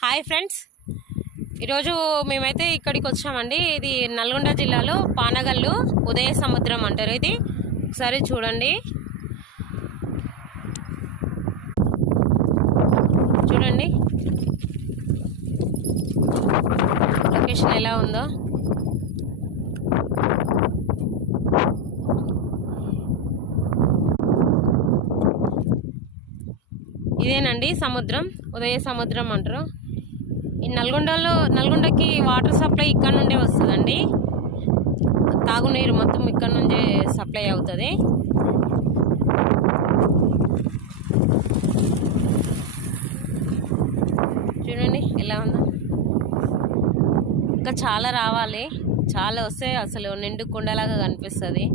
Hi friends, ఈరోజు మేమైతే ఇక్కడికి వచ్చామండి. ఇది నల్గొండ జిల్లాలో పానగల్లు ఉదయ సముద్రం అంటారు. ఇది ఒకసారి చూడండి. చూడండి లొకేషన్ ఎలా ఉందో. ఇదేనండి సముద్రం, ఉదయ సముద్రం అంటారు. ఈ నల్గొండకి వాటర్ సప్లై ఇక్కడ నుండే వస్తుందండి. తాగునీరు మొత్తం ఇక్కడ నుండే సప్లై అవుతుంది. చూడండి ఎలా ఉందో. ఇంకా చాలా రావాలి, చాలా వస్తే అసలు నిండు కుండలాగా కనిపిస్తుంది.